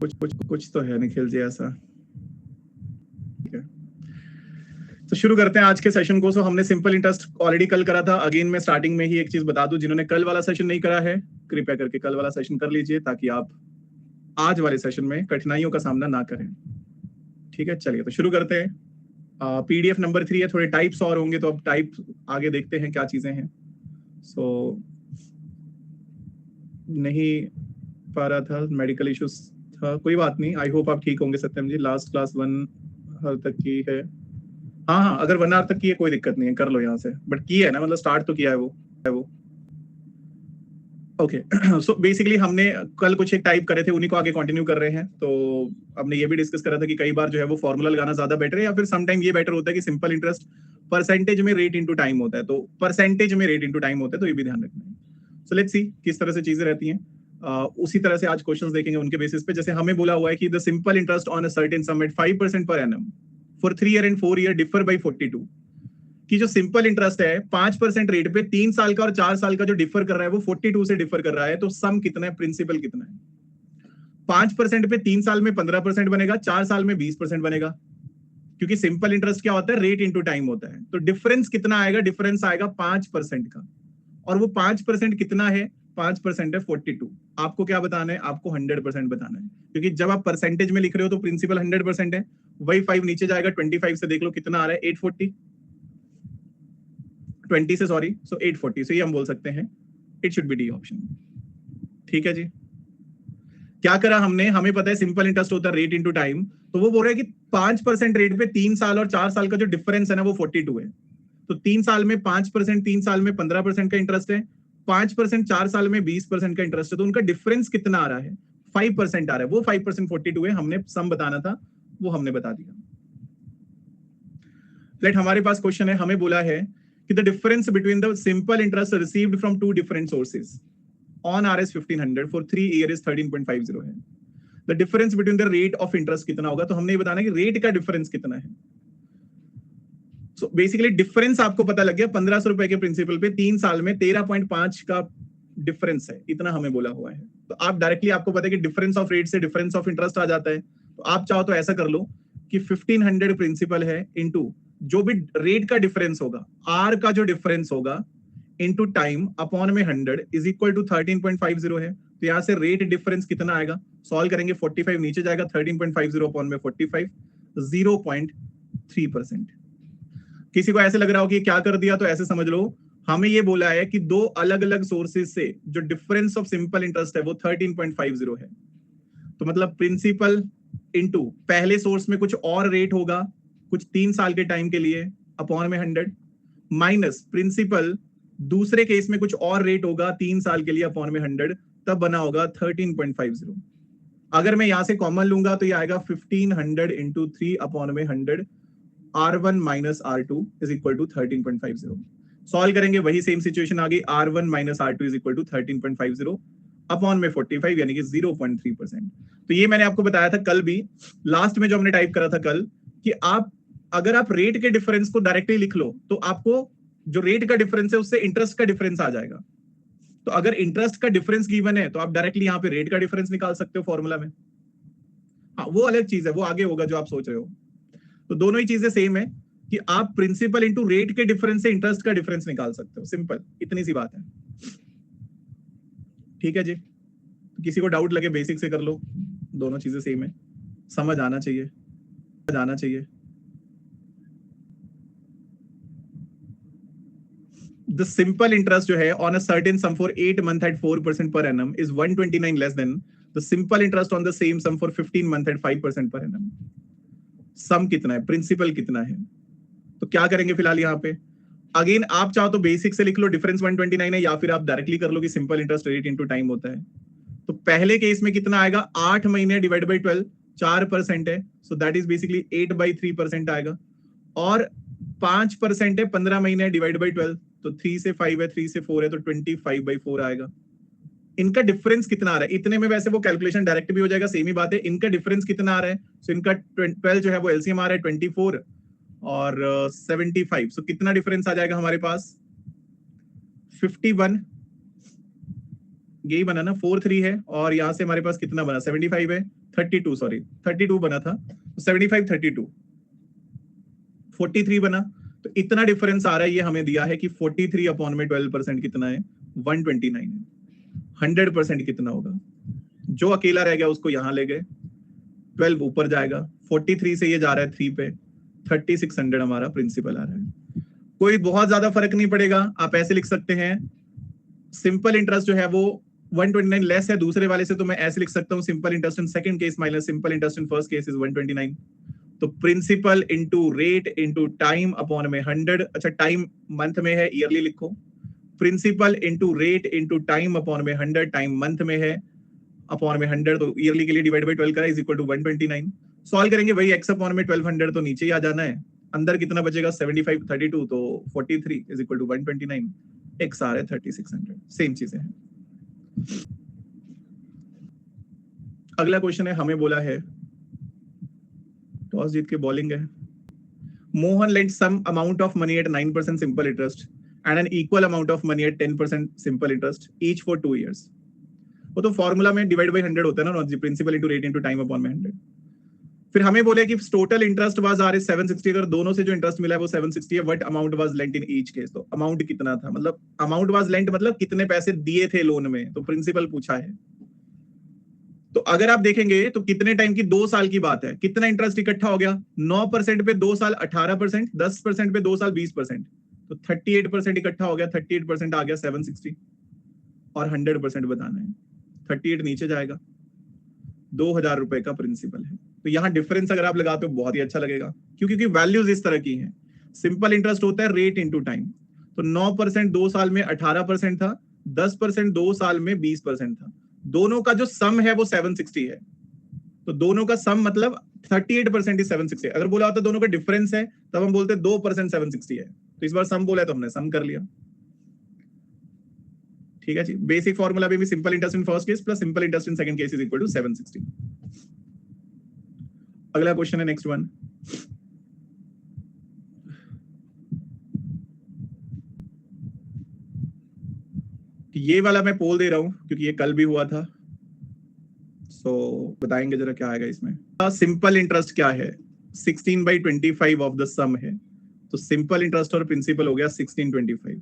कुछ तो है निखिल जी ऐसा। ठीक है, तो शुरू करते हैं आज के सेशन को। सो हमने सिंपल इंटरेस्ट ऑलरेडी कल करा था। अगेन मैं स्टार्टिंग में ही एक चीज बता दूं, जिन्होंने कल वाला सेशन नहीं करा है कृपया करके कल वाला सेशन कर लीजिए, ताकि आप आज वाले सेशन में कठिनाइयों का सामना ना करें। ठीक है, चलिए तो शुरू करते हैं। पीडीएफ नंबर 3 है, थोड़े टाइप्स और होंगे तो अब टाइप आगे देखते हैं क्या चीजें हैं। सो नहीं पा रहा था, मेडिकल इश्यूज था, कोई बात नहीं। आई होप आप ठीक होंगे सत्यम जी। लास्ट क्लास 1 आवर तक की है। हाँ हाँ, अगर 1 आवर तक की है कोई दिक्कत नहीं है, कर लो यहाँ से, बट की है ना, मतलब स्टार्ट तो किया है वो। ओके, सो बेसिकली हमने कल कुछ एक टाइप करे थे, उन्हीं को आगे कंटिन्यू कर रहे हैं। तो हमने ये भी डिस्कस करा था कि कई बार जो है वो फॉर्मूला लगाना ज्यादा बेटर है, या फिर सम टाइम ये बेटर होता है कि सिंपल इंटरेस्ट परसेंटेज में रेट इनटू टाइम होता है। तो परसेंटेज में रेट इनटू टाइम होता है, तो ये भी ध्यान रखना है। सो लेट्स सी किस तरह से चीजें रहती हैं। उसी तरह से आज क्वेश्चंस देखेंगे उनके बेसिस पे। जैसे हमें बोला हुआ है कि the simple interest on a certain sum at 5% per annum for 3 year and 4 year differ by 42, कि जो सिंपल इंटरेस्ट है 5% रेट पे 3 साल का और 4 साल का जो डिफर कर रहा है वो 42 से डिफर कर रहा है। तो सम कितना है, प्रिंसिपल कितना है? 5% पे 3 साल में 15% बनेगा, 4 साल में 20% बनेगा, क्योंकि सिंपल इंटरेस्ट क्या होता है, रेट इंटू टाइम होता है। तो डिफरेंस कितना आएगा, डिफरेंस आएगा 5% का। और वो 5% कितना है, 5% है 42। आपको क्या बताना है, आपको 100% बताना है, क्योंकि जब आप परसेंटेज में लिख रहे हो तो प्रिंसिपल 100% है। वही 5 नीचे जाएगा, 25 से देख लो कितना आ रहा है, 840, 20 से सॉरी, सो 840। सो ये हम बोल सकते हैं it should be D option. ठीक है जी। क्या करा हमने, हमें पता है सिंपल इंटरेस्ट होता है रेट इनटू टाइम, तो वो बोल रहा है कि 5% रेट पे 3 साल और 4 साल का जो डिफरेंस है ना वो 42 है। तो 3 साल में 5%, 3 साल में 15% का इंटरेस्ट है, 5% 4 साल में 20% का इंटरेस्ट है। तो उनका डिफरेंस कितना आ रहा है, 5% आ रहा है। वो 5% 42 है, हमने सम बताना था, वो हमने बता दिया। लेट हमारे पास क्वेश्चन है, हमें बोला है कि the difference between the simple interest received from 2 different sources on RS 1500 for 3 year is 13.50 है। The difference between the rate of interest कितना होगा, तो हमने ये बताना कि रेट का डिफरेंस कितना है। सो बेसिकली डिफरेंस आपको पता लग गया, 1500 रुपए के प्रिंसिपल पे 3 साल में 13.5 का डिफरेंस है, इतना हमें बोला हुआ है। तो आप डायरेक्टली, आपको पता है कि डिफरेंस ऑफ रेट से डिफरेंस ऑफ इंटरेस्ट आ जाता है। तो आप चाहो तो ऐसा कर लो कि 1500 प्रिंसिपल है इंटू जो भी रेट का डिफरेंस होगा, आर का जो डिफरेंस होगा इंटू टाइम अपॉन में 100 इज इक्वल टू 13.50 है। तो यहां से रेट डिफरेंस कितना आएगा, सॉल्व करेंगे, 45 नीचे जाएगा, 13.50 अपॉन में 45, 0.3%। किसी को ऐसे लग रहा हो कि क्या कर दिया, तो ऐसे समझ लो, हमें ये बोला है कि दो अलग अलग सोर्सेज से जो डिफरेंस ऑफ सिंपल इंटरेस्ट है वो 13.50 है। तो मतलब प्रिंसिपल इंटू पहले सोर्स में कुछ और रेट होगा कुछ 3 साल के टाइम के लिए अपॉन में 100, माइनस प्रिंसिपल दूसरे केस में कुछ और रेट होगा 3 साल के लिए अपॉन में 100, तब बना होगा 13.50। अगर मैं यहां से कॉमन लूंगा तो ये आएगा 1500 इंटू 3 अपॉन में 100, R1 minus R2 is equal to 13.50। Solve करेंगे, वही सेम सिचुएशन आ गई, R1 minus R2 is equal to 13.50 upon में 45, यानी कि 0.3%। तो ये मैंने आपको बताया था कल भी, लास्ट में जो हमने टाइप करा था कल, कि आप अगर आप रेट के डिफरेंस को डायरेक्टली लिख लो तो आपको जो रेट का डिफरेंस है उससे इंटरेस्ट का डिफरेंस आ जाएगा। तो अगर इंटरेस्ट का डिफरेंस गिवन है तो आप डायरेक्टली यहाँ पे रेट का डिफरेंस निकाल सकते हो फॉर्मूला में। हाँ, वो अलग चीज है, वो आगे होगा जो आप सोच रहे हो। तो दोनों ही चीजें सेम है कि आप प्रिंसिपल इंटू रेट के डिफरेंस से इंटरेस्ट का डिफरेंस निकाल सकते हो, सिंपल, इतनी सी बात है। ठीक है जी, तो किसी को डाउट लगे बेसिक से कर लो, दोनों चीजें सेम है, समझ आना चाहिए। द सिंपल इंटरेस्ट जो है on a certain sum for 8 month at 4% per annum is 129 less than the simple interest on the same sum for 15 month at 5% per annum. सम कितना है, प्रिंसिपल कितना है, तो क्या करेंगे फिलहाल यहाँ पे। अगेन आप चाहो तो बेसिक से लिख लो, डिफरेंस 129 है, या फिर आप डायरेक्टली कर लो कि simple interest rate into time होता है। तो पहले केस में कितना आएगा, 8 महीने डिवाइड बाई 12, 4% है, सो दैट इज बेसिकली 8/3% आएगा। और 5% है 15 महीने डिवाइड बाई 12, तो 3 से 5 है, 3 से 4 है, तो 25/4 आएगा। इनका डिफरेंस कितना आ रहा है, इतने में वैसे वो कैलकुलेशन डायरेक्ट भी हो जाएगा, सेम ही बात है। इनका डिफरेंस कितना आ रहा है, सो इनका 12 जो है वो एलसीएम आ रहा है 24 और 75, सो कितना डिफरेंस आ जाएगा हमारे पास, 51, यही बना ना, 4 3 है, और यहां से हमारे पास कितना बना, 75 है, 32 सॉरी 32 बना था, 75 32 43 बना। तो इतना डिफरेंस आ रहा है, ये हमें दिया है कि 43 अपॉन में 12% कितना है, 129 है। 100% कितना होगा, जो अकेला रह गया उसको यहां ले गए, 12 ऊपर जाएगा, 43 से ये जा रहा है 3 पे, 3600 हमारा प्रिंसिपल आ रहा है। कोई बहुत ज्यादा फर्क नहीं पड़ेगा, आप ऐसे लिख सकते हैं, सिंपल इंटरेस्ट जो है वो 129 लेस है दूसरे वाले से, तो मैं ऐसे लिख सकता हूं, simple interest in second case minus simple interest in first case is 129। तो principal into rate into time upon में 100, अच्छा टाइम मंथ में है, ईयरली लिखो, principal into rate into time upon में 100, टाइम मंथ में है, अपॉन में 100, तो ईयरली के लिए डिवाइड बाय 12 करा इज इक्वल टू 129। सॉल्व करेंगे वही x अपॉन में 1200, तो नीचे ही आ जाना है, अंदर कितना बचेगा 75 32, तो 43 इज इक्वल टू 129, x आ रहा है 3600, सेम चीजें हैं। अगला क्वेश्चन है, हमें बोला है टॉस जीत के बॉलिंग है, Mohan lent some amount of money at 9% simple interest and an equal amount of money at 10% simple interest each for 2 years। वो तो फॉर्मूला में डिवाइड बाय 100 होता है ना, principal into rate into time upon में 100। फिर हमें बोले कि टोटल इंटरेस्ट वाज आर 760, अगर दोनों से जो इंटरेस्ट मिला है वो 760 है, what amount was lent in each case, तो अमाउंट कितना था, मतलब अमाउंट वाज लेंट मतलब कितने पैसे दिए थे लोन में, तो प्रिंसिपल पूछा है। तो अगर आप देखेंगे तो कितने टाइम की, 2 साल की बात है, कितना इंटरेस्ट इकट्ठा हो गया, 9% पे 2 साल 18%, 10% पे 2 साल 20%, तो 38% इकट्ठा हो गया, 38% आ गया 760, और 100% बताना है, 38 नीचे जाएगा, 2000 रुपए का प्रिंसिपल है। तो यहाँ डिफरेंस अगर आप लगाते हो बहुत ही अच्छा लगेगा, क्योंकि वैल्यूज इस तरह की हैं। सिंपल इंटरेस्ट होता है रेट इनटू टाइम, तो 9% 2 साल में 18% था, 10% 2 साल में 20% था, दोनों का जो सम है वो 760 है, तो दोनों का सम मतलब 38% इज 760। अगर बोला होता दोनों का डिफरेंस है तब हम बोलते 2% 760 है, तो इस बार सम बोला है तो हमने सम कर लिया। ठीक है जी, बेसिक फॉर्मूला भी simple interest in first case plus simple interest in second case is equal to 760। अगला क्वेश्चन है नेक्स्ट वन, ये वाला मैं पोल दे रहा हूं क्योंकि ये कल भी हुआ था, सो बताएंगे जरा क्या आएगा इसमें। सिंपल इंटरेस्ट क्या है, 16/25 ऑफ द सम है, तो सिंपल इंटरेस्ट और प्रिंसिपल हो गया 1625,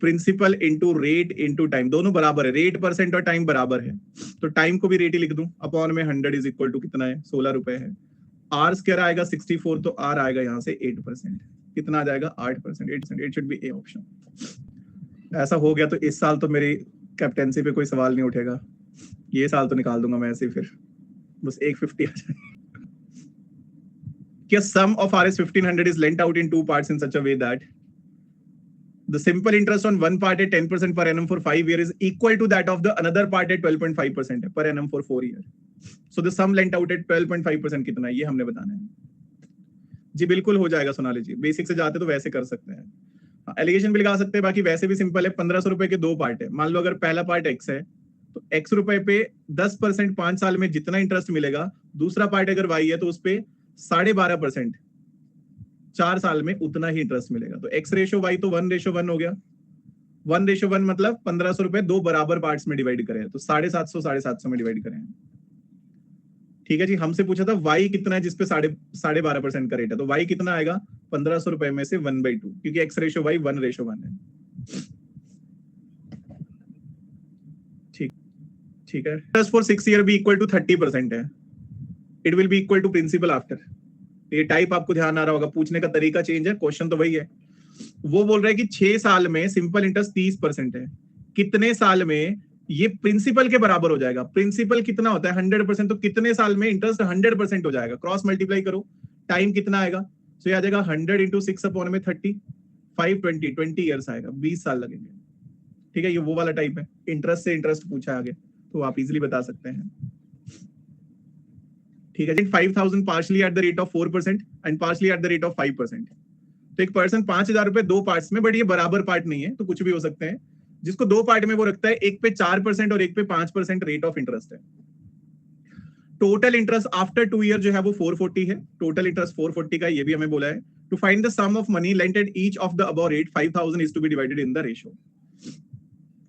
principal into rate into time, दोनों बराबर है, रेट परसेंट और टाइम बराबर है, तो टाइम को भी रेट ही लिख दूं, अपॉन में 100 इज इक्वल टू कितना है, 16 रुपए है, आर स्क्वायर आएगा 64, तो आर आएगा यहाँ से 8%, कितना आ जाएगा 8%, 8%, it should be A option. ऐसा हो गया तो इस साल तो मेरी कैप्टेंसी पे कोई सवाल नहीं उठेगा, ये साल तो निकाल दूंगा मैं ऐसे, फिर बस 150 आ जाए। क्या sum of R S 1500 is lent out in 2 parts in such a way that the simple interest on one part at 10% per annum for 5 years is equal to that of the another part at 12.5% per annum for 4 years. So the sum lent out at 12.5% कितना है, ये हमने बताना है जी। बिल्कुल हो जाएगा सोनाली जी, basic से जाते तो वैसे कर सकते हैं, एलिगेशन भी लगा सकते हैं, बाकी वैसे भी सिंपल है। 1500 रुपए के 2 पार्ट है, मान लो अगर पहला पार्ट x है तो x रुपए पे 10% 5 साल में जितना इंटरेस्ट मिलेगा, दूसरा पार्ट अगर y है तो उस पे 12.5% 4 साल में उतना ही इंटरेस्ट मिलेगा, तो x रेशो y तो 1:1 हो गया, 1:1 मतलब 1500 रुपए 2 बराबर पार्ट्स में डिवाइड करें, तो 750 में डिवाइड करें। ठीक है जी, हमसे पूछा था y कितना है जिसपे 12.5% का रेट है, तो y कितना आएगा 1500 रुपए में से 1/2, क्योंकि x रेशो y 1:1 है। ठीक है, इंटरेस्ट फॉर 6 ईयर भी इक्वल टू 30% है, it will be equal to principal after. ये टाइप आपको ध्यान आ रहा होगा, पूछने का तरीका चेंज है, क्वेश्चन तो वही है। वो बोल रहा है कि 6 साल में सिंपल इंटरेस्ट 30% है, कितने साल में ये प्रिंसिपल के बराबर हो जाएगा, प्रिंसिपल कितना होता है 100%, तो कितने साल में इंटरेस्ट 100% हो जाएगा, क्रॉस मल्टीप्लाई करो, टाइम कितना आएगा, तो ये आ जाएगा 100 इंटू 6 अपॉन में 30, 520 20 ईयर्स आएगा, 20 साल लगेंगे। ठीक है, ये वो वाला टाइप है, इंटरेस्ट से इंटरेस्ट पूछा है आगे, तो आप इजिली बता सकते हैं। ठीक है, 5000 partially at the rate of 4% and partially at the rate of 5%, तो एक पर्सन 5000 रुपए 2 पार्ट्स में, बट ये बराबर पार्ट नहीं है तो कुछ भी हो सकते हैं, जिसको 2 पार्ट में वो रखता है, एक पे 4% और एक पे 5% रेट ऑफ इंटरेस्ट है। टोटल इंटरेस्ट आफ्टर 2 ईयर जो है वो 440 है, टोटल इंटरेस्ट 440 का, ये भी हमें बोला है। To find the sum of money lent at each of the above rate 5000 is to be divided in the ratio.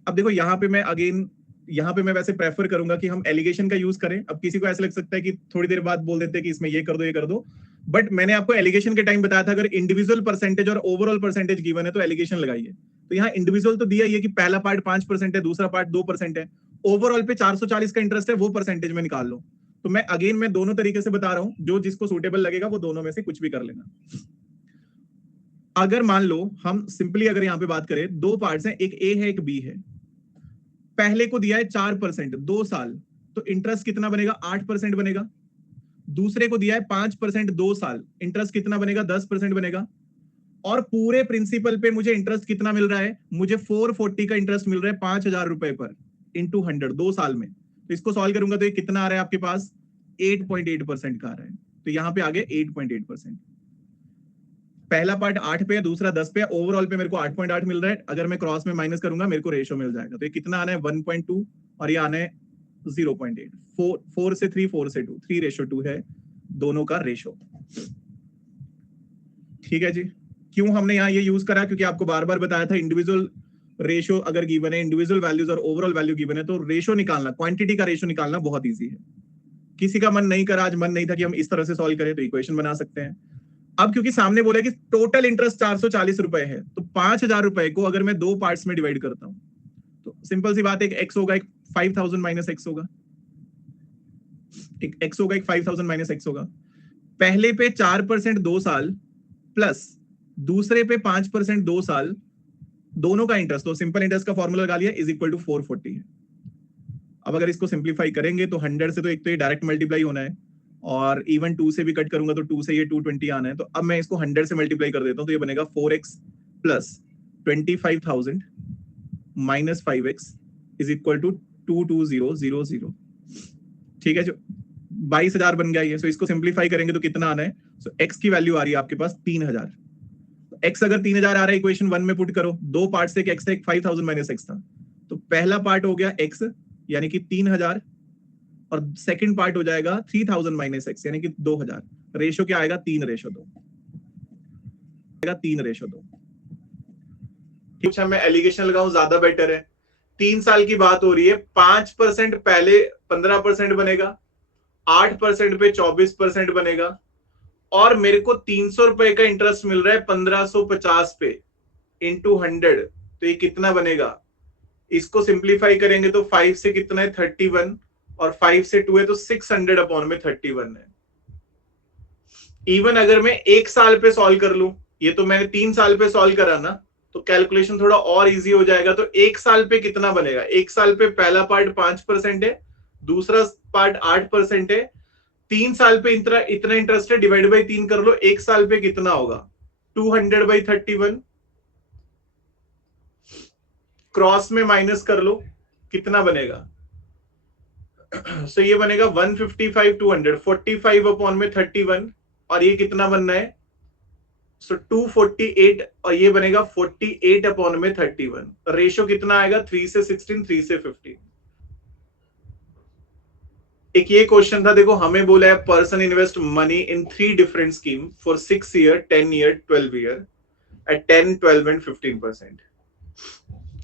अब देखो यहाँ पे मैं अगेन यहाँ पे मैं वैसे प्रेफर करूंगा कि हम एलिगेशन का यूज करें। अब किसी को ऐसा लग सकता है कि थोड़ी देर बाद बोल देते हैं कि इसमें ये कर दो ये कर दो, बट मैंने आपको एलिगेशन के टाइम बताया था अगर इंडिविजुअल परसेंटेज और ओवरऑल परसेंटेज गिवन है तो एलिगेशन लगाइए। तो यहाँ इंडिविजुअल तो दिया ही है कि पहला पार्ट 5% है, दूसरा पार्ट 2% है, ओवरऑल पे 440 का इंटरेस्ट है, वो परसेंटेज में निकाल लो। तो मैं दोनों तरीके से बता रहा हूं, जो जिसको सूटेबल लगेगा वो दोनों में से कुछ भी कर लेना। अगर मान लो हम सिंपली अगर यहाँ पे बात करें, दो पार्ट्स हैं, एक ए है एक बी है। पहले को दिया है 4%, 2 साल, तो इंटरेस्ट कितना बनेगा? 8% बनेगा। दूसरे को दिया है 5%, 2 साल, इंटरेस्ट कितना बनेगा? 10% बनेगा। और पूरे प्रिंसिपल पे मुझे इंटरेस्ट कितना मिल रहा है? मुझे 440 का इंटरेस्ट मिल रहा है 5,000 रुपए पर इंटू 100, 2 साल में। तो इसको सॉल्व करूंगा तो ये कितना आ रहा है आपके पास? 8.8% का आ रहा है। तो यहां पे आ गया 8.8%। पहला पार्ट 8 पे है, दूसरा 10 पे है, ओवरऑल पे मेरे को 8.8 मिल रहा है। अगर मैं क्रॉस में माइनस करूंगा मेरे को रेशो मिल जाएगा। तो ये कितना आना है? 1.2 और ये आना है 0.8। 4 से 3, 4 से 2, 3:2 है दोनों का रेशो। ठीक है जी। क्यों हमने यहाँ ये यूज करा? क्योंकि आपको बार बार बताया था इंडिविजुअल रेशो अगर गिवन है, इंडिविजुअल वैल्यूज और ओवरऑल वैल्यू गिवन है, तो रेशो निकालना, क्वांटिटी का रेशो निकालना बहुत ईजी है। किसी का मन नहीं करा, आज मन नहीं था कि हम इस तरह से सॉल्व करें, तो इक्वेशन बना सकते हैं। अब क्योंकि सामने बोला कि टोटल इंटरेस्ट 440 रुपए है, तो 5,000 रुपए को अगर मैं 2 पार्ट्स में डिवाइड करता हूं तो सिंपल सी बात है, एक एक्स होगा, एक 5,000 माइनस एक्स होगा, एक एक्स होगा, एक 5,000 माइनस एक्स होगा। पहले पे 4% 2 साल प्लस दूसरे पे 5% 2 साल, दोनों का इंटरेस्ट, तो सिंपल इंटरेस्ट का फॉर्मूला लगा लिया, इज इक्वल टू 440 है। अब अगर इसको सिंप्लीफाई करेंगे तो 100 से तो एक तो ये डायरेक्ट मल्टीप्लाई होना है, और इवन 2 से भी कट करूंगा तो 2 से ये 220 आना है। तो अब मैं इसको 100 से मल्टीप्लाई कर देता हूं, तो ये बनेगा 4x plus 25,000 minus 5x is equal to 22000। ठीक है, जो 22,000 बन गया ये। सो इसको सिंप्लीफाई करेंगे तो कितना आना है? सो x की वैल्यू आ रही है आपके पास 3,000। x अगर 3,000 आ रहा है, इक्वेशन 1 में पुट करो, दो पार्ट से, एक x था, एक 5,000 माइनस x था। तो पहला पार्ट हो गया x यानी कि 3,000, और सेकंड पार्ट हो जाएगा 3,000 माइनस x यानी कि 2,000। रेशो क्या आएगा? 3:2। 3:2। ठीक है, मैं एलिगेशन लगाऊं ज्यादा बेटर है। 3 साल की बात हो रही है, 5% पहले 15% बनेगा, 8% पे 24% बनेगा, और मेरे को 300 रुपए का इंटरेस्ट मिल रहा है 1550 पे इंटू 100। तो ये कितना बनेगा? इसको सिंप्लीफाई करेंगे तो 5 से कितना है? 31, और 5 से 2 है तो 600 अपॉन में 31 है। इवन अगर मैं 1 साल पे सॉल्व कर लूं, ये तो मैंने 3 साल पे सॉल्व करा ना, तो कैलकुलेशन थोड़ा और इजी हो जाएगा। तो 1 साल पे कितना बनेगा? 1 साल पे पहला पार्ट 5% है, दूसरा पार्ट 8% है, 3 साल पे इतना इंटरेस्ट है, डिवाइड बाई 3 कर लो, 1 साल पे कितना होगा? 200/31। क्रॉस में माइनस कर लो, कितना बनेगा? सो ये बनेगा 155, 200, 45 अपॉन में 31, और ये कितना बनना है? सो 248, और ये बनेगा 48 अपॉन में 31। रेशो कितना आएगा? 3 से 16, 3 से 15। एक ये क्वेश्चन था, देखो हमें बोला है person invest money in 3 different scheme for 6 year, 10 year, 12 year at 10, 12 and 15%.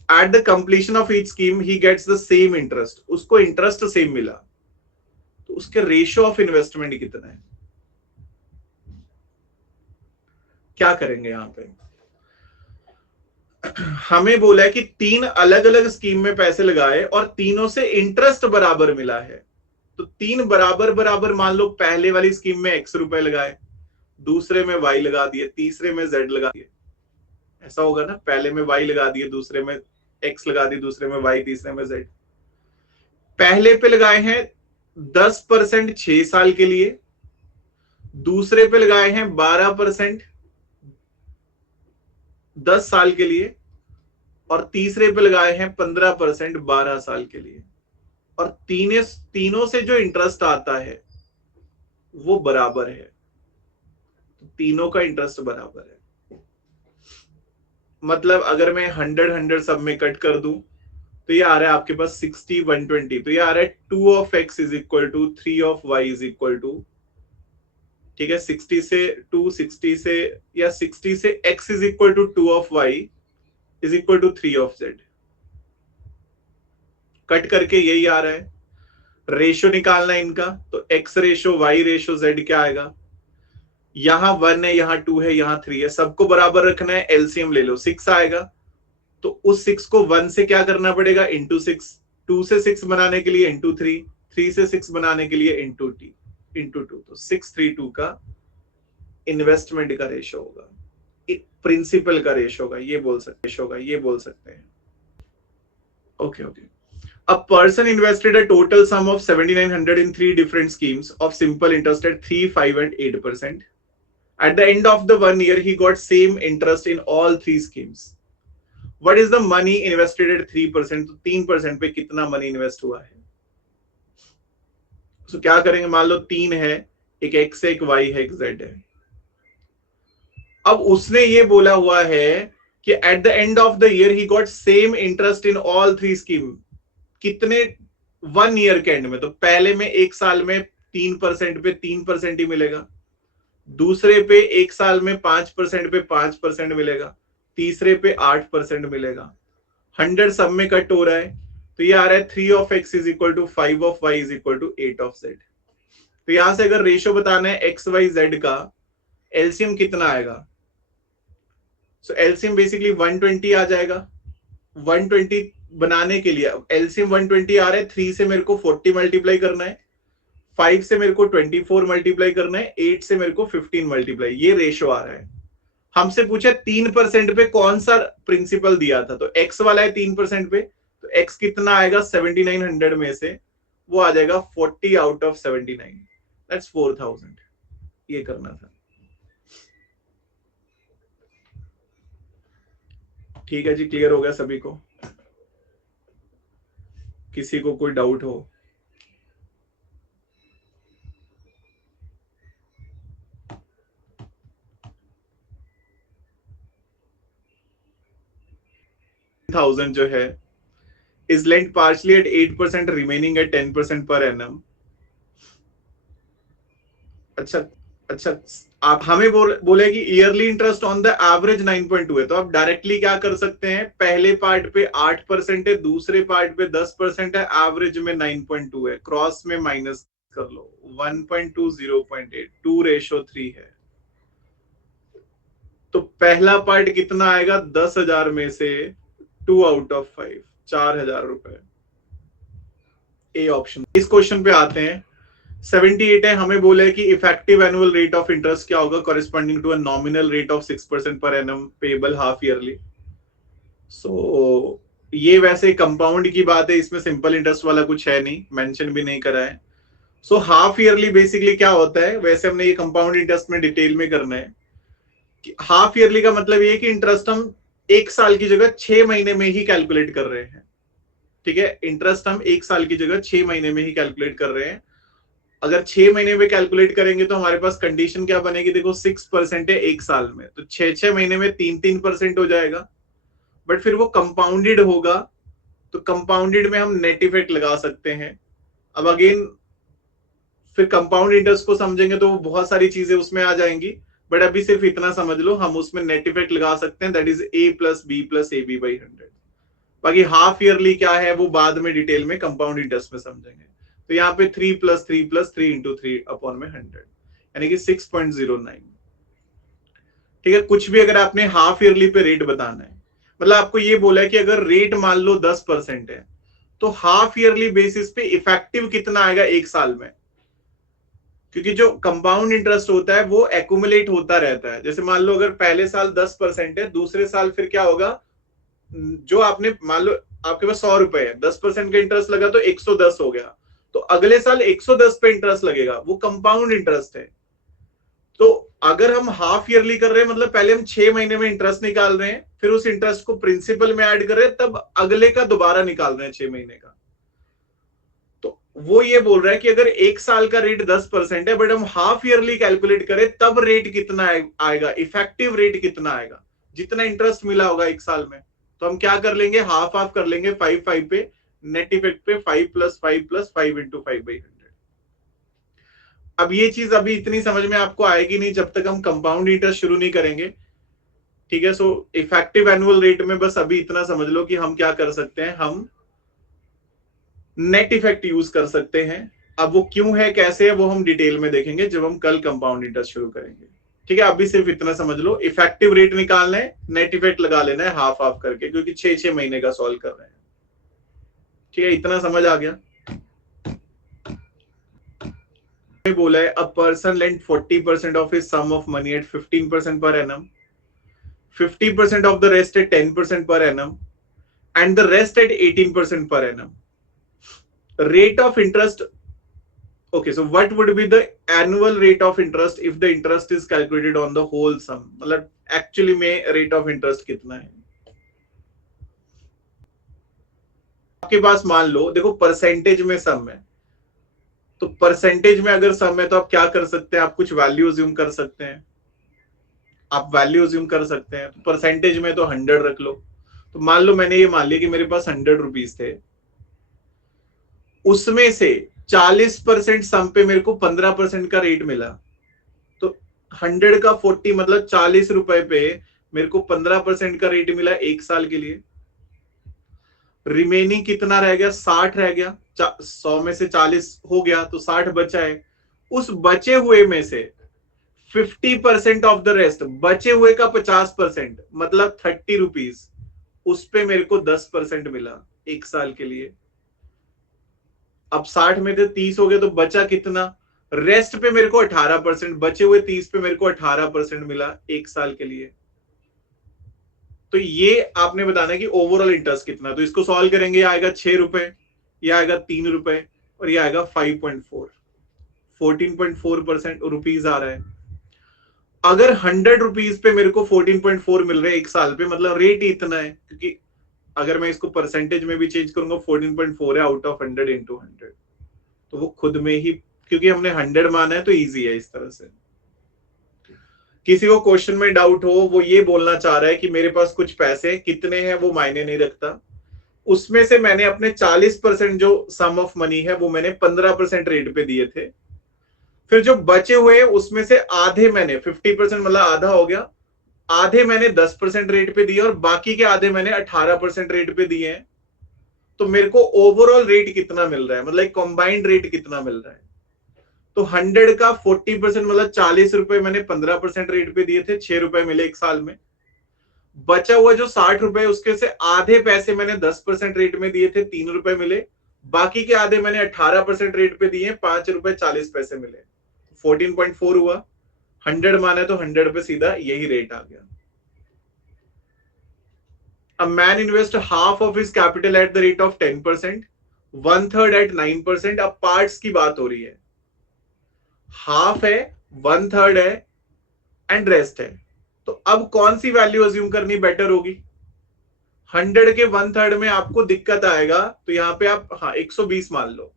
At the completion of each scheme, he gets the same interest. उसको इंटरेस्ट सेम मिला, तो उसके रेशियो ऑफ इन्वेस्टमेंट कितना है? क्या करेंगे यहां पे? हमें बोला है कि 3 अलग अलग स्कीम में पैसे लगाए और तीनों से इंटरेस्ट बराबर मिला है। तो 3 बराबर बराबर, मान लो पहले वाली स्कीम में x रुपए लगाए, दूसरे में y लगा दिए, तीसरे में z लगा दिए। ऐसा होगा ना, पहले में y लगा दिए, दूसरे में x लगा दी, दूसरे में y, तीसरे में z। पहले पे लगाए हैं 10% 6 साल के लिए, दूसरे पे लगाए हैं 12% 10 साल के लिए, और तीसरे पे लगाए हैं 15% 12 साल के लिए। और तीनों से जो इंटरेस्ट आता है वो बराबर है, तो तीनों का इंटरेस्ट बराबर है। मतलब अगर मैं 100 सब में कट कर दूं तो ये आ रहा है आपके पास 60, 120। तो ये आ रहा है 2 of x is equal to 3 of y is equal to, ठीक है, 60 से 2, 60 से, या 60 से x is equal to 2 of y is equal to 3 of z। Cut करके यही आ रहा है। रेशो निकालना है इनका, तो x ratio y ratio z क्या आएगा, यहां 1 है, यहां 2 है, यहां 3 है, सबको बराबर रखना है, एलसीएम ले लो, 6 आएगा। तो उस 6 को 1 से क्या करना पड़ेगा, इंटू 6, 2 से 6 बनाने के लिए इंटू 3, 3 से 6 बनाने के लिए इंटू 2, तो 632 का इन्वेस्टमेंट का रेशो होगा, प्रिंसिपल का रेशो होगा, ये बोल सकते हैं। Okay okay. A person invested a total sum of 7,900 in 3 different schemes of simple interest at 3, 5 and 8%. At the end of the 1 year, he got same interest in all 3 schemes. What is the money invested at 3%? तो 3% पे कितना money invest हुआ है? तो क्या करेंगे, मान लो 3 है, एक x है, एक y है, एक z है। अब उसने ये बोला हुआ है कि at the end of the year he got same interest in all 3 schemes. कितने 1 ईयर के एंड में, तो पहले में 1 साल में 3% पे 3% ही मिलेगा, दूसरे पे 1 साल में 5% पे 5% मिलेगा, तीसरे पे 8% मिलेगा। 100 सब में कट हो रहा है, तो ये आ रहा है 3 of x is equal to 5 of y is equal to 8 of z। तो यहां से अगर रेशो बताना है x y z का, एलसीएम कितना आएगा, सो एलसीएम बेसिकली 120 आ जाएगा। 120 बनाने के लिए एलसीएम 120 आ रहा है, 3 से मेरे को 40 मल्टीप्लाई करना है, 5 से मेरे को 24 मल्टीप्लाई करना है, 8 से मेरे को 15 मल्टीप्लाई, ये रेशो आ रहा है। हमसे पूछा 3% पे कौन सा प्रिंसिपल दिया था, तो x वाला है 3% पे, तो x कितना आएगा 7900 में से, वो आ जाएगा 40 आउट ऑफ 79, दैट्स 4000। ये करना था। ठीक है जी, क्लियर हो गया सभी को? किसी को कोई डाउट हो? थाउजेंड जो है is lent partially at 8%, remaining at 10% per annum. अच्छा, आप हमें बोले कि yearly interest on the average 9.2 है, तो आप डायरेक्टली क्या कर सकते हैं, पहले पार्ट पे 8% है, दूसरे पार्ट पे 10% है, एवरेज में 9.2 है, क्रॉस में माइनस कर लो, 1.2 0.8, 2 रेशो 3 है। तो पहला पार्ट कितना आएगा, 10,000 में से 2 आउट ऑफ 5, 4,000 रुपए, ए ऑप्शन। इस क्वेश्चन पे आते हैं। 78 है, हमें बोले कि effective annual rate of interest क्या होगा, corresponding to a nominal rate of 6% per annum payable half yearly. So ये वैसे कंपाउंड की बात है, इसमें सिंपल इंटरेस्ट वाला कुछ है नहीं, मेंशन भी नहीं करा है। सो हाफ ईयरली बेसिकली क्या होता है, वैसे हमने ये कंपाउंड इंटरेस्ट में डिटेल में करना है कि हाफ ईयरली का मतलब ये कि इंटरेस्ट हम 1 साल की जगह 6 महीने में ही कैलकुलेट कर रहे हैं। ठीक है, इंटरेस्ट हम 1 साल की जगह 6 महीने में ही कैलकुलेट कर रहे हैं। अगर 6 महीने में कैलकुलेट करेंगे तो हमारे पास कंडीशन क्या बनेगी, देखो 6% है 1 साल में, तो 6 महीने में 3% हो जाएगा। बट फिर वो कंपाउंडेड होगा, तो कंपाउंडेड में हम नेट इफेक्ट लगा सकते हैं। अब अगेन फिर कंपाउंड इंटरेस्ट को समझेंगे तो बहुत सारी चीजें उसमें आ जाएंगी, बट अभी सिर्फ इतना समझ लो, हम उसमें नेट इफेक्ट लगा सकते हैं, that is a plus b plus AB by 100। बाकी हाफ ईयरली क्या है वो बाद में डिटेल में कंपाउंड इंटरेस्ट में समझेंगे। तो यहाँ पे 3 प्लस 3 प्लस 3 इंटू 3 अपॉन में 100, यानी कि 6.09। ठीक है, कुछ भी अगर आपने हाफ ईयरली पे रेट बताना है, मतलब आपको ये बोला है कि अगर रेट मान लो 10% है, तो हाफ ईयरली बेसिस पे इफेक्टिव कितना आएगा 1 साल में, क्योंकि जो कंपाउंड इंटरेस्ट होता है वो एक्यूमुलेट होता रहता है। जैसे मान लो अगर पहले साल 10% है, दूसरे साल फिर क्या होगा, जो आपने मान लो आपके पास 100 रुपए है, 10% का इंटरेस्ट लगा तो 110 हो गया, तो अगले साल 110 पे इंटरेस्ट लगेगा, वो कंपाउंड इंटरेस्ट है। तो अगर हम हाफ ईयरली कर रहे हैं, मतलब पहले हम 6 महीने में इंटरेस्ट निकाल रहे हैं, फिर उस इंटरेस्ट को प्रिंसिपल में ऐड कर रहे हैं, तब अगले का दोबारा निकाल रहे हैं 6 महीने का। तो वो ये बोल रहा है कि अगर 1 साल का रेट 10% है, बट हम हाफ ईयरली कैलकुलेट करें, तब रेट कितना आएगा, इफेक्टिव रेट कितना आएगा, जितना इंटरेस्ट मिला होगा 1 साल में। तो हम क्या कर लेंगे, हाफ हाफ कर लेंगे, 5 पे, नेट इफेक्ट पे 5 प्लस 5 प्लस 5 इंटू 5/100। अब ये चीज अभी इतनी समझ में आपको आएगी नहीं जब तक हम कंपाउंड इंटरेस्ट शुरू नहीं करेंगे। ठीक है, सो इफेक्टिव एनुअल रेट में बस अभी इतना समझ लो कि हम क्या कर सकते हैं, हम नेट इफेक्ट यूज कर सकते हैं। अब वो क्यों है, कैसे है, वो हम डिटेल में देखेंगे जब हम कल कंपाउंड इंटरेस्ट शुरू करेंगे। ठीक है, अभी सिर्फ इतना समझ लो, इफेक्टिव रेट निकालना है, नेट इफेक्ट लगा लेना है हाफ हाफ करके, क्योंकि 6 महीने का सॉल्व कर रहे हैं। ठीक है, इतना समझ आ गया। बोला है a person lend 40% of his sum of money at 15% per annum, 50% of the rest at 10% per annum, and the rest at 18% per annum. Rate of interest. Okay, so what would be the annual rate of interest if the interest is calculated on the whole sum? मतलब actually में rate of interest कितना है आपके पास? मान लो, देखो percentage में सम है, तो परसेंटेज में अगर सम है तो आप क्या कर सकते हैं, आप कुछ वैल्यू अज्यूम कर सकते हैं, आप वैल्यू अज्यूम कर सकते हैं। तो परसेंटेज में तो 100 रख लो। तो मान लो मैंने ये मान लिया कि मेरे पास 100 रुपीज थे, उसमें से 40% सम पे मेरे को 15% का रेट मिला, तो 100 का 40 मतलब 40 रुपए पे मेरे को 15% का रेट मिला 1 साल के लिए। रिमेनिंग कितना रह गया? 60 रह गया। 100 में से 40 हो गया तो 60 बचा है। उस बचे हुए में से 50% ऑफ द रेस्ट, बचे हुए का 50% मतलब 30 रुपीज, उस पे मेरे को 10% मिला 1 साल के लिए। अब 60 में से 30 हो गया तो बचा कितना? रेस्ट पे मेरे को 18%, बचे हुए 30 पे मेरे को 18% मिला 1 साल के लिए। तो ये आपने बताना कि ओवरऑल इंटरेस्ट कितना। तो इसको सॉल्व करेंगे, ये आएगा 6 रुपए, ये आएगा 3 रुपए, और ये आएगा 5.4, 14.4% रुपीज आ रहा है। अगर 100 रुपीज पे मेरे को 14.4 मिल रहे हैं 1 साल पे, मतलब रेट इतना है, क्योंकि अगर मैं इसको परसेंटेज में भी चेंज करूंगा 14.4 है आउट ऑफ 100 इंटू 100, तो वो खुद में ही, क्योंकि हमने 100 माना है तो इजी है इस तरह से। किसी को क्वेश्चन में डाउट हो, वो ये बोलना चाह रहा है कि मेरे पास कुछ पैसे कितने हैं वो मायने नहीं रखता, उसमें से मैंने अपने 40% जो सम ऑफ मनी है वो मैंने 15% रेट पे दिए थे, फिर जो बचे हुए उसमें से आधे मैंने 50% मतलब आधा हो गया, आधे मैंने 10% रेट पे दिए और बाकी के आधे मैंने 18% रेट पे दिए हैं। तो मेरे को ओवरऑल रेट कितना मिल रहा है, मतलब कंबाइंड रेट कितना मिल रहा है? तो 100 का 40% मतलब 40 रुपए मैंने 15% रेट पे दिए थे, 6 रुपए मिले 1 साल में। बचा हुआ जो 60 रुपए, उसके से आधे पैसे मैंने 10% रेट में दिए थे, 3 रुपए मिले, बाकी के आधे मैंने 18% रेट पे दिए, 5 रुपए 40 पैसे मिले, 14.4 हुआ। 100 माना तो 100 पे सीधा यही रेट आ गया। A man invests half of his capital at the rate of 10%, 1/3 at 9%। अब पार्ट्स की बात हो रही है, हाफ है, 1/3 है एंड रेस्ट है। तो अब कौन सी वैल्यू अज्यूम करनी बेटर होगी? 100 के 1/3 में आपको दिक्कत आएगा, तो यहां पे आप 120 मान लो,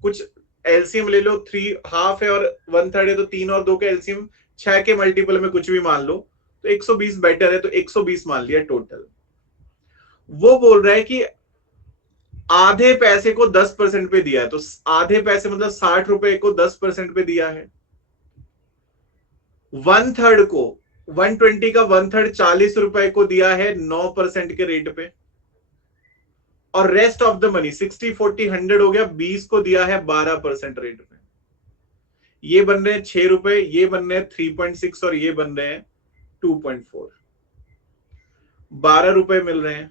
कुछ एलसीएम ले लो, 3 हाफ है और 1/3 है तो 3 और 2 के एलसीएम 6 के मल्टीपल में कुछ भी मान लो, तो 120 बेटर है, तो 120 मान लिया टोटल। वो बोल रहा है कि आधे पैसे को 10% पे दिया है, तो आधे पैसे मतलब 60 रुपए को 10% पे दिया है। 1/3 को 120 का 1/3 40 रुपए को दिया है 9% के रेट पे, और रेस्ट ऑफ द मनी 60 40 100 हो गया, 20 को दिया है 12% रेट पे। ये बन रहे हैं 6 रुपए, ये बन रहे हैं 3.6 और ये बन रहे हैं 2.4, 12 रुपए मिल रहे हैं,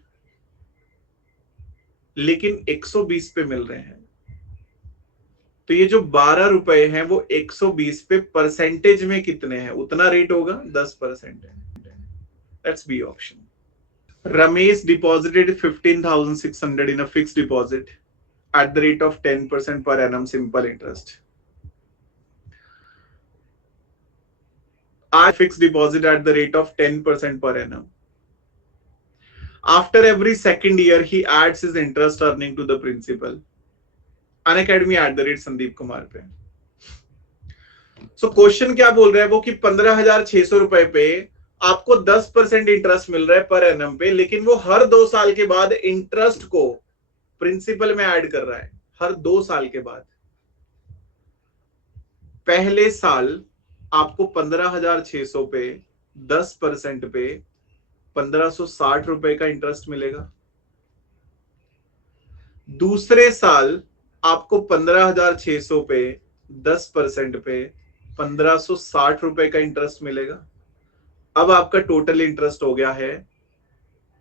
लेकिन 120 पे मिल रहे हैं। तो ये जो 12 रुपए हैं वो 120 पे परसेंटेज में कितने हैं, उतना रेट होगा, 10% है। Let's be option. Ramesh deposited 15,600 in a fixed deposit at the rate of 10% per annum simple interest. I fixed deposit at the rate of 10% per annum. After every second year, he adds his interest earning to the principal. Unacademy@Sandeep Kumar पे। So question क्या बोल रहा है वो कि 15,600 रुपए पे आपको 10% इंटरेस्ट मिल रहा है पर एनम पे, लेकिन वो हर 2 साल के बाद इंटरेस्ट को प्रिंसिपल में ऐड कर रहा है, हर 2 साल के बाद। पहले साल आपको 15,600 पे 10% पे 1,560 रुपए का इंटरेस्ट मिलेगा। दूसरे साल आपको 15,600 पे 10% पे 1,560 रुपए का इंटरेस्ट मिलेगा। अब आपका टोटल इंटरेस्ट हो गया है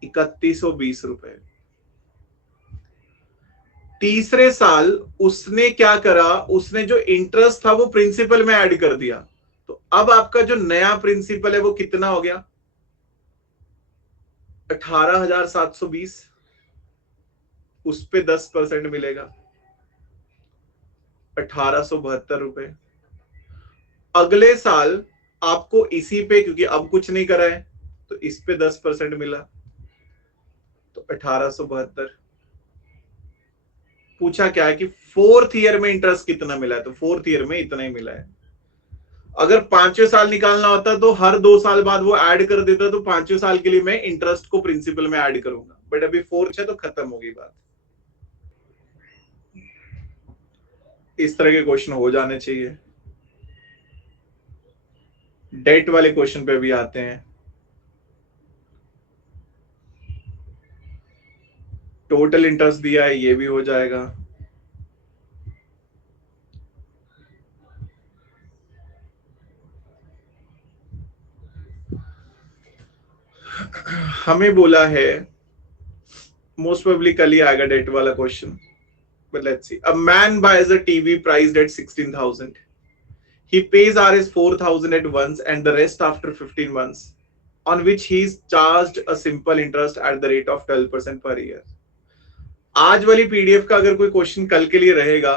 3,120 रुपए। तीसरे साल उसने क्या करा, उसने जो इंटरेस्ट था वो प्रिंसिपल में ऐड कर दिया। तो अब आपका जो नया प्रिंसिपल है वो कितना हो गया, 18,720। उस पे 10% मिलेगा, 1,872 रुपए। अगले साल आपको इसी पे, क्योंकि अब कुछ नहीं करा है तो इस पे 10% मिला, तो 1,872। पूछा क्या है कि फोर्थ ईयर में इंटरेस्ट कितना मिला है, तो फोर्थ ईयर में इतना ही मिला है। अगर पांचवें साल निकालना होता तो हर 2 साल बाद वो ऐड कर देता, तो पांचवें साल के लिए मैं इंटरेस्ट को प्रिंसिपल में ऐड करूंगा, बट अभी फोर्थ है तो खत्म हो गई बात। इस तरह के क्वेश्चन हो जाने चाहिए। डेट वाले क्वेश्चन पे भी आते हैं। टोटल इंटरेस्ट दिया है, ये भी हो जाएगा। हमें बोला है, मोस्ट प्रोबेबली कल ही आएगा डेट वाला question, but let's see. A man buys a TV priced at 16,000. He pays Rs 4,000 at once and the rest after 15 months, on which he is charged a simple interest at the rate of 12% per year. आज वाली PDF का अगर कोई question कल के लिए रहेगा,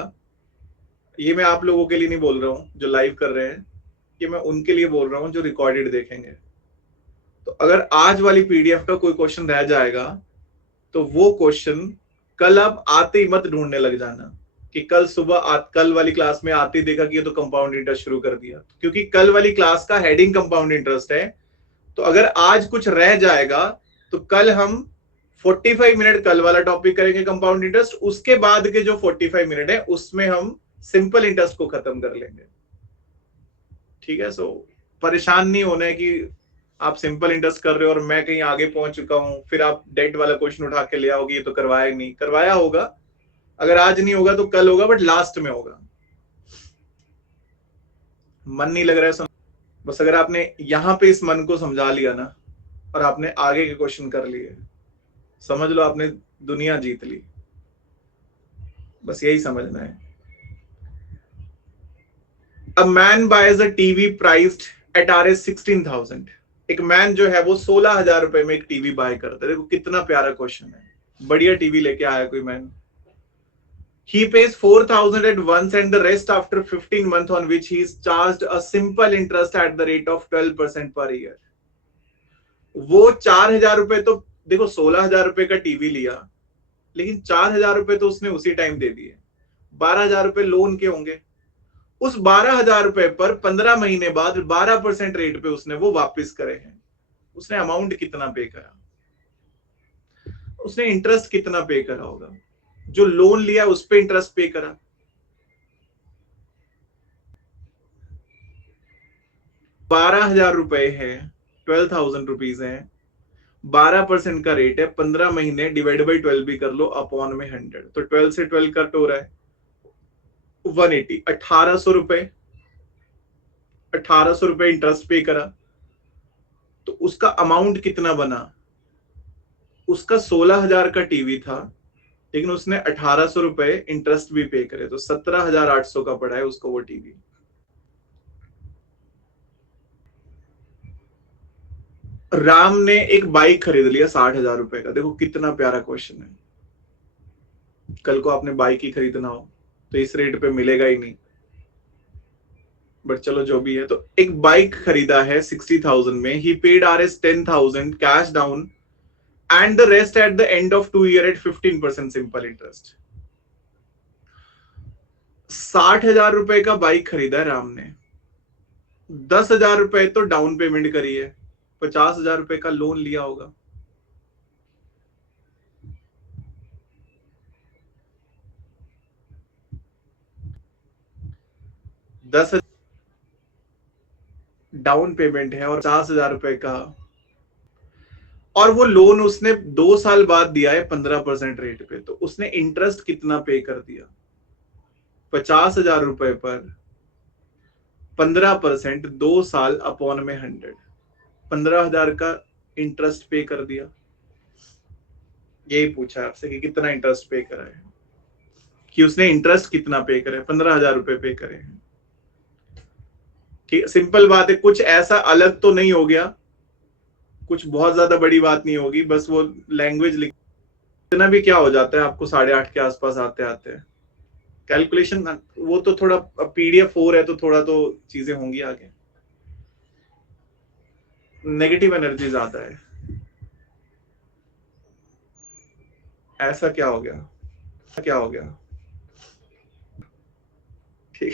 ये मैं आप लोगों के लिए नहीं बोल रहा हूं जो लाइव कर रहे हैं, ये मैं उनके लिए बोल रहा हूं जो रिकॉर्डेड देखेंगे। तो अगर आज वाली पीडीएफ का कोई क्वेश्चन रह जाएगा तो वो क्वेश्चन कल आप आते ही मत ढूंढने लग जाना कि कल सुबह कल वाली क्लास में आते ही देखा कि ये तो कंपाउंड इंटरेस्ट शुरू कर दिया, क्योंकि कल वाली क्लास का हेडिंग कंपाउंड इंटरेस्ट है। तो अगर आज कुछ रह जाएगा तो कल हम 45 मिनट कल वाला टॉपिक करेंगे कंपाउंड इंटरेस्ट, उसके बाद के जो 45 मिनट है उसमें हम सिंपल इंटरेस्ट को खत्म कर लेंगे। ठीक है, सो परेशान नहीं होना है कि आप सिंपल इंटरेस्ट कर रहे हो और मैं कहीं आगे पहुंच चुका हूं, फिर आप डेट वाला क्वेश्चन उठा के ले आओगे, ये तो करवाया नहीं, करवाया होगा। अगर आज नहीं होगा तो कल होगा, बट लास्ट में होगा। मन नहीं लग रहा है बस अगर आपने यहां पे इस मन को समझा लिया ना और आपने आगे के क्वेश्चन कर लिए, समझ लो आपने दुनिया जीत ली। बस यही समझना है। A man buys a TV priced at Rs 16,000. एक मैन जो है वो 16,000 रुपए में एक टीवी बाय करता है। देखो कितना प्यारा क्वेश्चन है, बढ़िया टीवी लेके आया कोई man. He pays 4,000 at once and the rest after 15 months, on which he is charged a simple interest at the rate of 12% per year. वो 4,000 रुपए तो देखो, 16,000 रुपए का टीवी लिया, लेकिन 4,000 रुपए तो उसने उसी टाइम दे दिए। 12,000 रुपए लोन के होंगे। उस 12,000 रुपए पर 15 महीने बाद 12% रेट पे उसने वो वापस करे हैं। उसने अमाउंट कितना पे करा, उसने इंटरेस्ट कितना पे करा होगा, जो लोन लिया उस पे इंटरेस्ट पे करा। 12,000 रुपए है, 12,000 रुपीज है, 12% का रेट है, 15 महीने डिवाइड बाई 12 भी कर लो, अपॉन में 100, तो 12 से 12 कट हो रहा है 180, 1,800 रुपए, 1,800 रुपए इंटरेस्ट पे करा। तो उसका अमाउंट कितना बना, उसका 16,000 का टीवी था, लेकिन उसने 1,800 रुपए इंटरेस्ट भी पे करे, तो 17,800 का पड़ा है उसको वो टीवी। राम ने एक बाइक खरीद लिया 60,000 रुपए का। देखो कितना प्यारा क्वेश्चन है। कल को आपने बाइक ही खरीदना हो तो इस रेट पे मिलेगा ही नहीं, बट चलो जो भी है। तो एक बाइक खरीदा है 60,000 में, he paid Rs 10,000 cash down and the rest at the end of 2 year at 15% simple interest। 60,000 रुपए का बाइक खरीदा है राम ने, 10,000 रुपए तो डाउन पेमेंट करी है, 50,000 रुपए का लोन लिया होगा। दस डाउन पेमेंट है और 50,000 रुपए का और वो लोन उसने 2 साल बाद दिया है 15% रेट पे, तो उसने इंटरेस्ट कितना पे कर दिया? 50,000 रुपए पर 15%, 2 साल अपॉन में 100, 15,000 का इंटरेस्ट पे कर दिया। यही पूछा आपसे कि कितना इंटरेस्ट पे करा है, कि उसने इंटरेस्ट कितना पे करे, 15,000 रुपए पे करे हैं। ठीक, सिंपल बात है, कुछ ऐसा अलग तो नहीं हो गया, कुछ बहुत ज्यादा बड़ी बात नहीं होगी, बस वो लैंग्वेज लिख इतना भी क्या हो जाता है आपको 8:30 के आसपास आते आते कैलकुलेशन। वो तो थोड़ा PDF 4 है तो थोड़ा तो चीजें होंगी आगे, नेगेटिव एनर्जी ज्यादा है। ऐसा क्या हो गया, क्या हो गया? ठीक।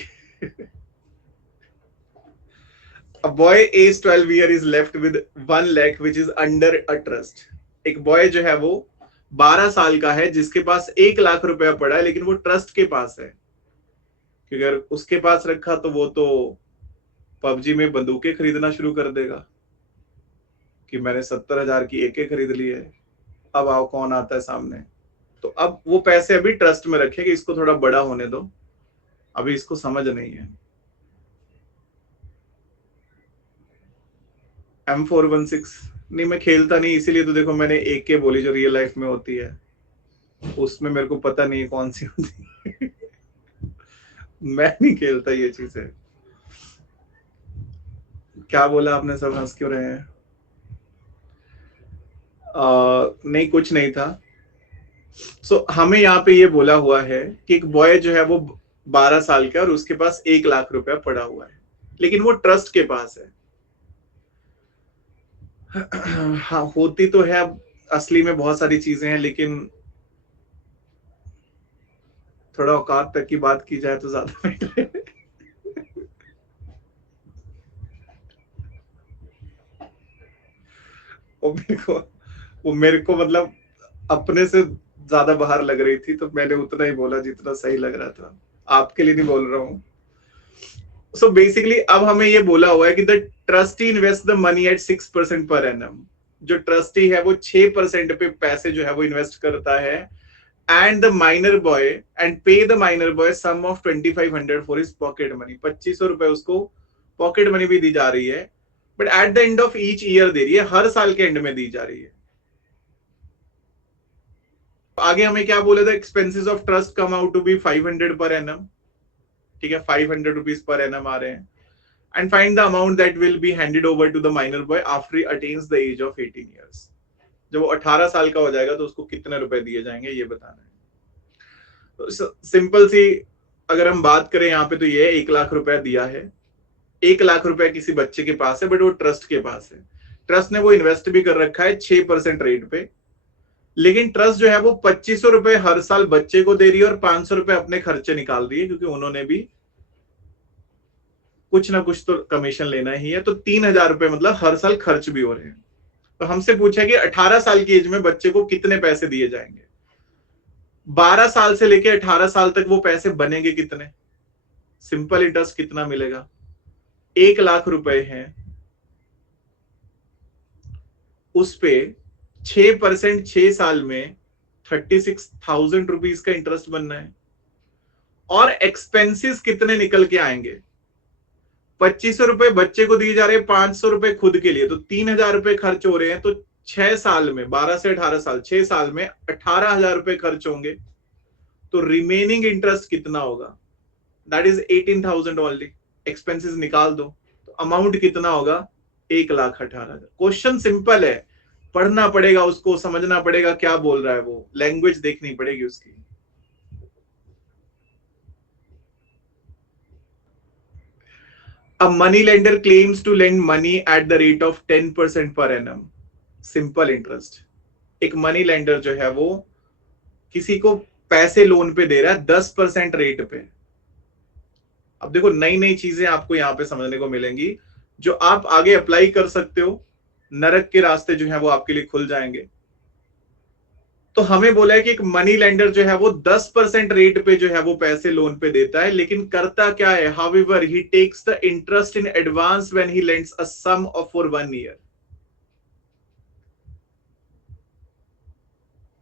A boy aged 12 year is left with 1 lakh which is under a trust. एक बॉय जो है वो 12 साल का है जिसके पास 1 लाख रुपया पड़ा है, लेकिन वो ट्रस्ट के पास है, क्योंकि अगर उसके पास रखा तो वो तो PUBG में बंदूकें खरीदना शुरू कर देगा कि मैंने 70,000 की AK खरीद ली है, अब आओ कौन आता है सामने। तो अब वो पैसे अभी ट्रस्ट में रखे कि इसको थोड़ा बड़ा होने दो, अभी इसको समझ नहीं है। M416 नहीं, मैं खेलता नहीं, इसीलिए तो देखो मैंने AK बोली जो रियल लाइफ में होती है, उसमें मेरे को पता नहीं कौन सी होती है। मैं नहीं खेलता ये चीजें। क्या बोला आपने, सब हंस क्यों रहे हैं? नहीं, कुछ नहीं था। हमें यहाँ पे ये बोला हुआ है कि एक बॉय जो है वो 12 साल का और उसके पास 1 लाख रुपया पड़ा हुआ है, लेकिन वो ट्रस्ट के पास है। हाँ, होती तो है, असली में बहुत सारी चीजें हैं, लेकिन थोड़ा औकात तक की बात की जाए तो ज्यादा बेटर है। वो मेरे को मतलब अपने से ज्यादा बाहर लग रही थी, तो मैंने उतना ही बोला जितना सही लग रहा था, आपके लिए नहीं बोल रहा हूँ। सो बेसिकली अब हमें ये बोला हुआ है कि the trustee invest the money at 6% per annum. जो ट्रस्टी है वो 6% पे पैसे जो है वो इन्वेस्ट करता है, and the minor boy and pay the minor boy sum of 2500 for his pocket money. 2500 रुपए उसको पॉकेट मनी भी दी जा रही है, but at the end of each year दे रही है, हर साल के एंड में दी जा रही है। आगे हमें क्या बोले थे, expenses of trust come out to be 500 per annum. ठीक है, 500 रुपीज पर एनम आ रहे हैं। And find the amount that will be handed over to the minor boy after he attains the age of 18 years. जब वो 18 साल का हो जाएगा तो उसको कितने रुपए दिए जाएंगे, ये बताना है। तो सिंपल सी अगर हम बात करें यहाँ पे, तो ये 1 लाख रुपया दिया है। 1 लाख रुपया किसी बच्चे के पास है, बट वो ट्रस्ट के पास है। ट्रस्ट ने वो इन्वेस्ट भी कर रखा है 6% रेट पे, लेकिन ट्रस्ट जो है वो 2500 रुपए हर साल बच्चे को दे रही है और 500 रुपए अपने खर्चे निकाल रही है, क्योंकि उन्होंने भी कुछ ना कुछ तो कमीशन लेना ही है। तो 3,000 रुपए मतलब हर साल खर्च भी हो रहे हैं। तो हमसे पूछा कि 18 साल की एज में बच्चे को कितने पैसे दिए जाएंगे, 12 साल से लेके 18 साल तक वो पैसे बनेंगे कितने, सिंपल इंटरेस्ट कितना मिलेगा, 1 लाख रुपए हैं, उस पे 6% 6 साल में 36,000 रुपीज का इंटरेस्ट बनना है। और एक्सपेंसेस कितने निकल के आएंगे, 2500 रुपए बच्चे को दिए जा रहे हैं, 500 रुपए खुद के लिए, तो 3,000 रुपए खर्च हो रहे हैं। तो 6 साल में, 12 से 18 साल, 6 साल में 18,000 रुपए खर्च होंगे। तो रिमेनिंग इंटरेस्ट कितना होगा, दैट इज 18,000 ओनली। एक्सपेंसेस निकाल दो तो अमाउंट कितना होगा, 1,18,000। क्वेश्चन सिंपल है, पढ़ना पड़ेगा उसको, समझना पड़ेगा क्या बोल रहा है वो, लैंग्वेज देखनी पड़ेगी उसकी। A money lender claims to lend money at the rate of 10% per annum, simple interest. एक मनी लेंडर जो है वो किसी को पैसे लोन पे दे रहा है 10% रेट पे। अब देखो, नई नई चीजें आपको यहाँ पे समझने को मिलेंगी जो आप आगे अप्लाई कर सकते हो, नरक के रास्ते जो है वो आपके लिए खुल जाएंगे। तो हमें बोला है कि एक मनी लेंडर जो है वो 10% रेट पे जो है वो पैसे लोन पे देता है, लेकिन करता क्या है, however he takes the interest in advance when he lends a sum of फॉर 1 ईयर।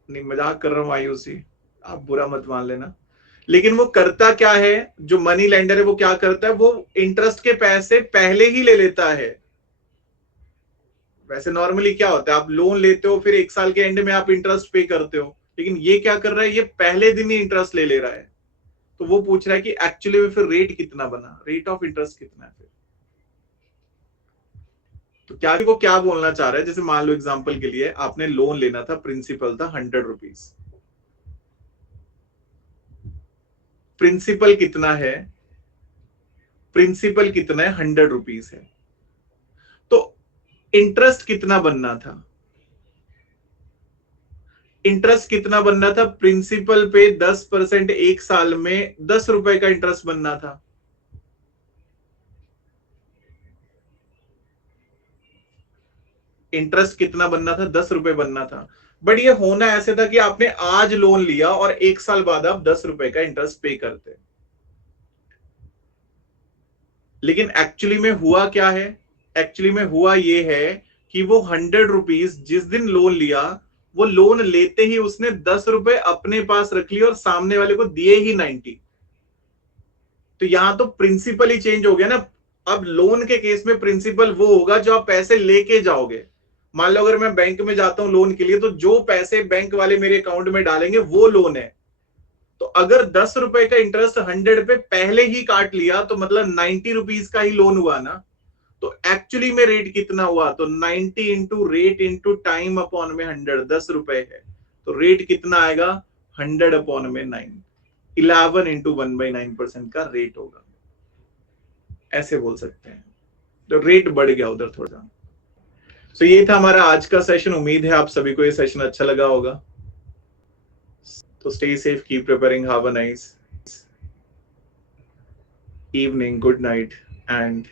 नहीं, मजाक कर रहा हूँ आयुषी, आप बुरा मत मान लेना। लेकिन वो करता क्या है, जो मनी लेंडर है वो क्या करता है, वो इंटरेस्ट के पैसे पहले ही ले लेता है। वैसे नॉर्मली क्या होता है, आप लोन लेते हो फिर 1 साल के एंड में आप इंटरेस्ट पे करते हो, लेकिन ये क्या कर रहा है, ये पहले दिन ही इंटरेस्ट ले ले रहा है। तो वो पूछ रहा है कि एक्चुअली में फिर रेट कितना बना, रेट ऑफ इंटरेस्ट कितना है फिर। तो क्या को क्या बोलना चाह रहा है, जैसे मान लो एग्जांपल के लिए आपने लोन लेना था, प्रिंसिपल था 100 रुपीज। प्रिंसिपल कितना है, प्रिंसिपल कितना है, 100 रुपीज है। तो इंटरेस्ट कितना बनना था, इंटरेस्ट कितना बनना था, प्रिंसिपल पे 10% 1 साल में 10 रुपए का इंटरेस्ट बनना था। इंटरेस्ट कितना बनना था, 10 रुपए बनना था। बट ये होना ऐसे था कि आपने आज लोन लिया और 1 साल बाद आप 10 रुपए का इंटरेस्ट पे करते। लेकिन एक्चुअली में हुआ क्या है, एक्चुअली में हुआ ये है कि वो 100 रुपीज जिस दिन लोन लिया, वो लोन लेते ही उसने 10 रुपए अपने पास रख लिए और सामने वाले को दिए ही 90। तो यहां तो प्रिंसिपल ही चेंज हो गया ना। अब लोन के केस में प्रिंसिपल वो होगा जो आप पैसे लेके जाओगे। मान लो अगर मैं बैंक में जाता हूं लोन के लिए, तो जो पैसे बैंक वाले मेरे अकाउंट में डालेंगे वो लोन है। तो अगर 10 रुपए का इंटरेस्ट 100 पे पहले ही काट लिया, तो मतलब 90 रुपीज का ही लोन हुआ ना। तो एक्चुअली में रेट कितना हुआ, तो 90 into rate into time upon में 100, 10 रुपए है। तो रेट कितना आएगा, 100 अपॉन में 9, 11 इंटू 1/9% का रेट होगा। ऐसे बोल सकते हैं। तो रेट बढ़ गया उधर थोड़ा। तो ये था हमारा आज का सेशन। उम्मीद है आप सभी को ये सेशन अच्छा लगा होगा। तो stay safe, keep preparing, have a nice evening, good night, and